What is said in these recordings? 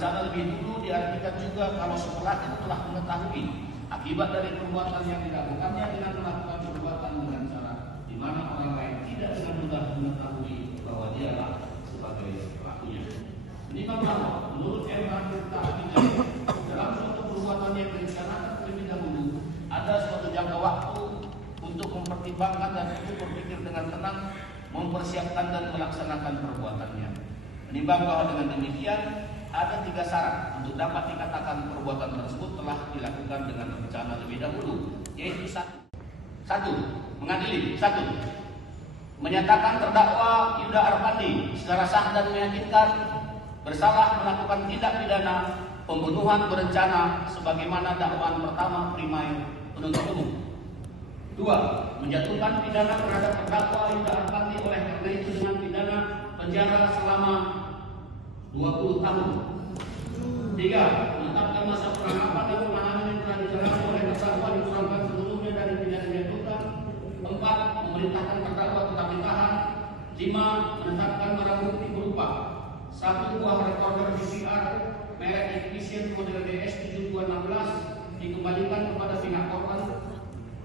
berencana lebih dulu diartikan juga kalau setelah itu telah mengetahui akibat dari perbuatan yang dilakukannya dengan melakukan perbuatan dengan cara di mana orang lain tidak dengan mudah mengetahui bahwa dialah sebagai pelakunya. Menimbang bahwa menurut MH dalam suatu perbuatan yang direncanakan terlebih dahulu ada suatu jangka waktu untuk mempertimbangkan dan untuk berpikir dengan tenang, mempersiapkan dan melaksanakan perbuatannya. Menimbang bahwa dengan demikian ada 3 syarat untuk dapat dikatakan perbuatan tersebut telah dilakukan dengan rencana lebih dahulu, yaitu 1. Mengadili. 1. Menyatakan terdakwa Yuda Arpandi secara sah dan meyakinkan bersalah melakukan tindak pidana pembunuhan berencana sebagaimana dakwaan pertama primer penuntut umum. 2. Menjatuhkan pidana terhadap terdakwa Yuda Arpandi oleh karena itu dengan pidana penjara selama 20 tahun. 3. Menetapkan masa penangkapan dan penahanan yang telah dijalani oleh terdakwa dikurangkan seluruhnya dari pidana yang dilakukan. 4. Memerintahkan terdakwa tetap ditahan. 5. Menetapkan barang bukti berupa 1 buah recorder VCR merek Ignition model DS 7216 dikembalikan kepada pihak korban.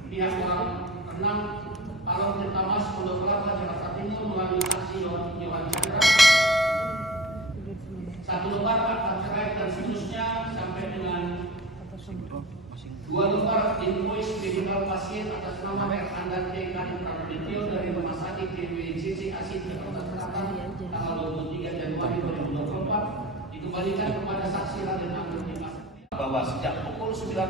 Pihak orang. 6. Palung Tirta Mas Pondok Kelapa Jakarta Timur melalui saksi Yohan Chandra. 1 lembar akta cerai dan seterusnya sampai dengan 2 lembar invoice medical pasien atas nama R. Andante Karim Pradityo dari Rumah Sakit DWJC Asin Jakarta Selatan tanggal 23 Januari 2024 dikembalikan kepada saksi Raden Anggur Dimas bahwa sejak pukul 9.00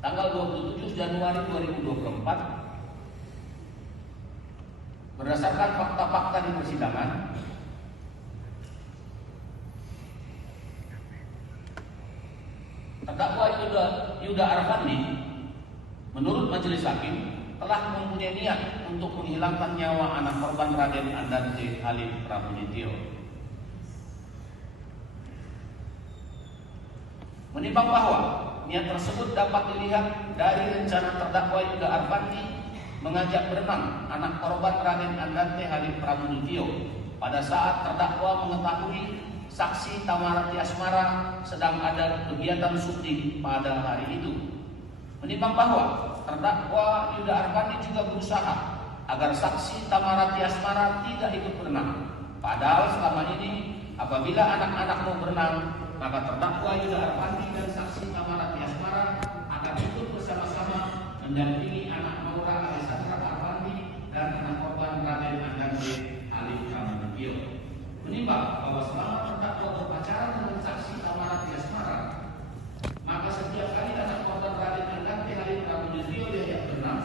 tanggal 27 Januari 2024 berdasarkan fakta-fakta di persidangan, terdakwa Yuda Arpandi menurut majelis hakim telah mempunyai niat untuk menghilangkan nyawa anak korban Raden Andante Halim Pramudityo. Menimbang bahwa niat tersebut dapat dilihat dari rencana terdakwa Yuda Arpandi mengajak berenang anak korban Raden Andante Halim Pramudityo pada saat terdakwa mengetahui saksi Tamara Tiasmara sedang ada kegiatan syuting pada hari itu. Menimbang bahwa terdakwa Yuda Arpandi juga berusaha agar saksi Tamara Tiasmara tidak ikut berenang. Padahal selama ini apabila anak-anak mau berenang, maka terdakwa Yuda Arpandi dan saksi Tamara Tiasmara akan ikut bersama-sama mendampingi anak Maura Alessandra Arpandi dan anak korban Raden Andante Halim Pramudityo. Menimbang bahwa selama terdakwa berpacaran dengan saksi Tamara Tiasmara, maka setiap kali anak korban Raden Andante Halim Pramudityo diajak berenang,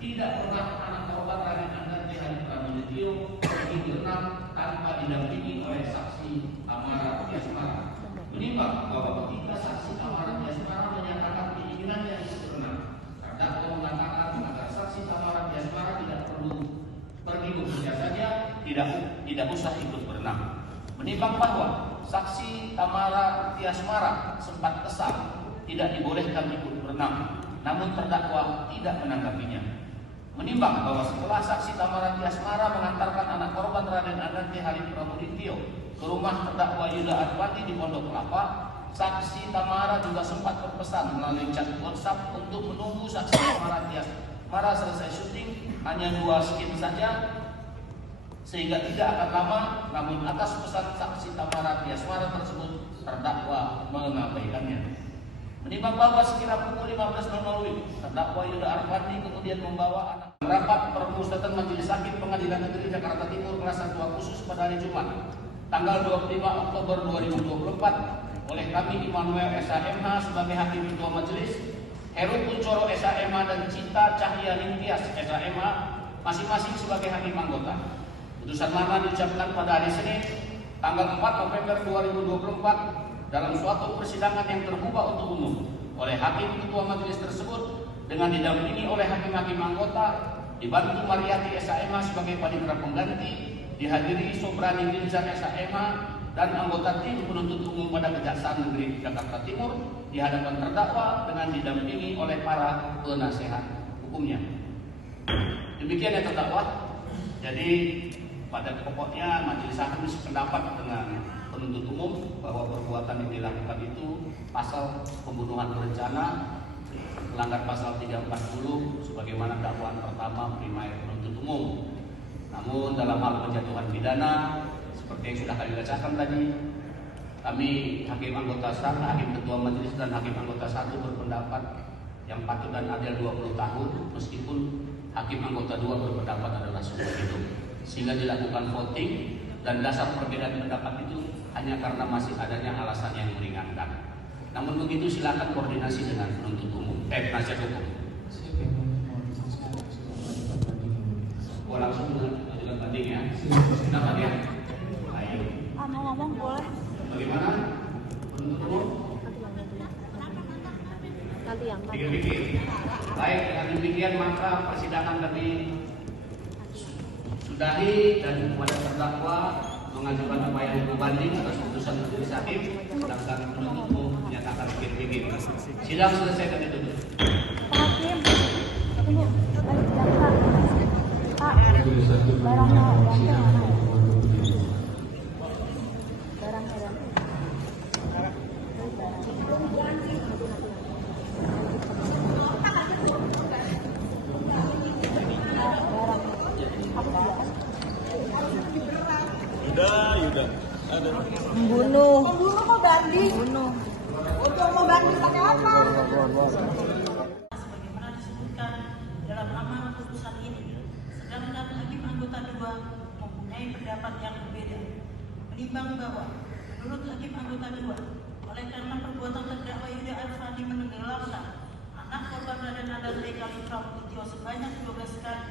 tidak pernah anak korban Raden Andante Halim Pramudityo pergi berenang tanpa didampingi oleh saksi Tamara Tiasmara. Menimbang bahwa ketika saksi Tamara Tiasmara menyatakan keinginannya untuk berenang, terdakwa mengatakan agar saksi Tamara Tiasmara tidak perlu pergi bekerja saja, tidak usah ikut berenang. Menimbang bahwa saksi Tamara Tiasmara sempat kesal tidak dibolehkan ikut berenang, namun terdakwa tidak menanggapinya. Menimbang bahwa setelah saksi Tamara Tiasmara mengantarkan anak korban Raden Andante Halim Pramudityo ke rumah terdakwa Yuda Arpandi di Pondok Kelapa, saksi Tamara juga sempat berpesan melalui chat WhatsApp untuk menunggu saksi Tamara Tiasmara selesai syuting hanya 2 scene saja, sehingga tidak akan lama. Namun atas pesan saksi Tamara Tiasmara tersebut terdakwa mengabaikannya. Menimbang bahwa sekira pukul 15.00 terdakwa Yuda Arpandi kemudian membawa anak rapat permusyawaratan Majelis Hakim Pengadilan Negeri Jakarta Timur kelas 1 khusus pada hari Jumat tanggal 25 Oktober 2024 oleh kami Immanuel SHMH sebagai Hakim Ketua Majelis, Heru Kuncoro SHMH dan Cinta Cahya Ningtyas SHMH masing-masing sebagai hakim anggota. Putusan mana diucapkan pada hari Senin tanggal 4 November 2024 dalam suatu persidangan yang terbuka untuk umum oleh Hakim Ketua Majelis tersebut dengan didampingi oleh hakim-hakim anggota, dibantu Mariati SHMH sebagai panitera pengganti, dihadiri Sobrani Rinzan SHMH dan anggota tim penuntut umum pada Kejaksaan Negeri Jakarta Timur di hadapan terdakwa dengan didampingi oleh para penasehat hukumnya. Demikian ya terdakwa. Jadi Pada pokoknya majelis hakim sependapat dengan penuntut umum bahwa perbuatan yang dilakukan itu pasal pembunuhan berencana, melanggar pasal 340 sebagaimana dakwaan pertama primer penuntut umum. Namun dalam hal penjatuhan pidana seperti yang sudah kami bacakan tadi, kami hakim anggota 1, hakim ketua majelis dan hakim anggota 1 berpendapat yang patut dan adil 20 tahun, meskipun hakim anggota 2 berpendapat adalah seumur hidup. Sehingga dilakukan voting dan dasar perbedaan pendapat itu hanya karena masih adanya alasan yang meringankan. Namun begitu silakan koordinasi dengan penuntut umum, penasihat hukum. Langsung dengan banding ya. Dapat ya? Ayo. Mau ngomong boleh. Bagaimana? Penuntut umum? Nanti yang Pikir-pikir. Baik, dengan demikian maka persidangan kami sudahi dan kepada terdakwa mengajukan upaya hukum banding atas putusan majelis hakim, sedangkan penuntut umum menyatakan pikir-pikir. Sidang selesai kami tutup. Pak Hakim, tunggu. Balik jaksa. Pak, barangnya Dante mana ya? Barangnya Dante. Yuda, ada. Membunuh. Membunuh mau banding. Membunuh. Untuk mau banding pakai apa? Sebagaimana disebutkan dalam amar putusan ini, sedangkan hakim anggota 2 mempunyai pendapat yang berbeda, menimbang bahwa menurut hakim anggota 2, oleh karena perbuatan terdakwa Yuda Arfandi menenggelamkan anak korban Raden Andante Kali Pramudityo sebanyak 12 kali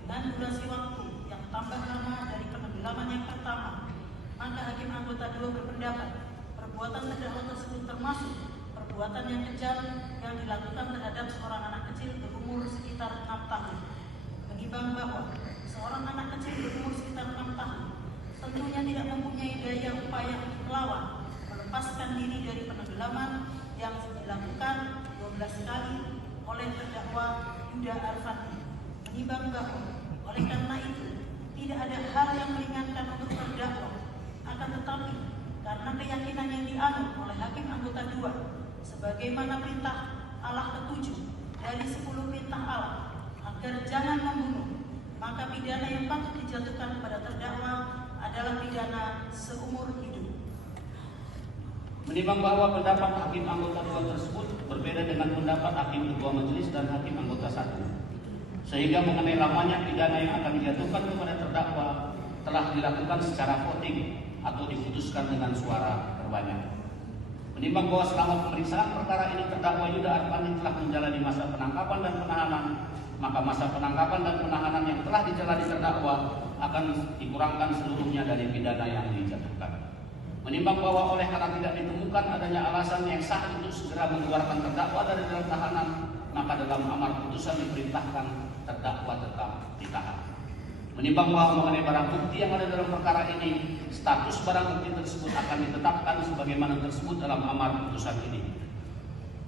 dengan durasi waktu yang tambah lama dari penenggelaman yang pertama, maka hakim anggota 2 berpendapat perbuatan terdakwa tersebut termasuk perbuatan yang kejam yang dilakukan terhadap seorang anak kecil berumur sekitar 6 tahun. Menimbang bahwa seorang anak kecil berumur sekitar 6 tahun tentunya tidak mempunyai daya upaya untuk melawan, melepaskan diri dari penenggelaman yang dilakukan 12 kali oleh terdakwa Yuda Arfandi. Menimbang bahwa oleh karena itu tidak ada hal yang meringankan untuk terdakwa, akan tetapi karena keyakinan yang dianut oleh hakim anggota 2 sebagaimana perintah Allah ke-7 dari 10 perintah Allah agar jangan membunuh, maka pidana yang patut dijatuhkan kepada terdakwa adalah pidana seumur hidup. Menimbang bahwa pendapat hakim anggota 2 tersebut berbeda dengan pendapat hakim ketua majelis dan hakim anggota 1, sehingga mengenai lamanya pidana yang akan dijatuhkan kepada terdakwa telah dilakukan secara voting atau diputuskan dengan suara terbanyak. Menimbang bahwa selama pemeriksaan perkara ini terdakwa Yuda Arfandi telah menjalani masa penangkapan dan penahanan, maka masa penangkapan dan penahanan yang telah dijalani terdakwa akan dikurangkan seluruhnya dari pidana yang dijatuhkan. Menimbang bahwa oleh karena tidak ditemukan adanya alasan yang sah untuk segera mengeluarkan terdakwa dari dalam tahanan, maka dalam amar putusan diperintahkan terdakwa tetap ditahan. Menimbang bahwa mengenai barang bukti yang ada dalam perkara ini, status barang bukti tersebut akan ditetapkan sebagaimana tersebut dalam amar putusan ini.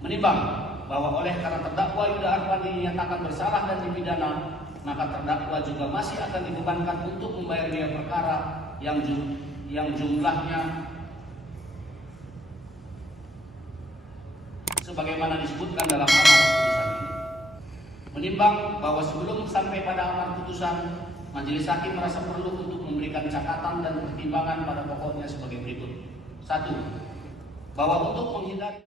Menimbang bahwa oleh karena terdakwa Yuda Arfandi dinyatakan bersalah dan dipidana, maka terdakwa juga masih akan dibebankan untuk membayar biaya perkara yang jumlahnya sebagaimana disebutkan dalam amar putusan ini. Menimbang bahwa sebelum sampai pada amar putusan, majelis hakim merasa perlu untuk memberikan catatan dan pertimbangan pada pokoknya sebagai berikut. 1. Bahwa untuk menghindari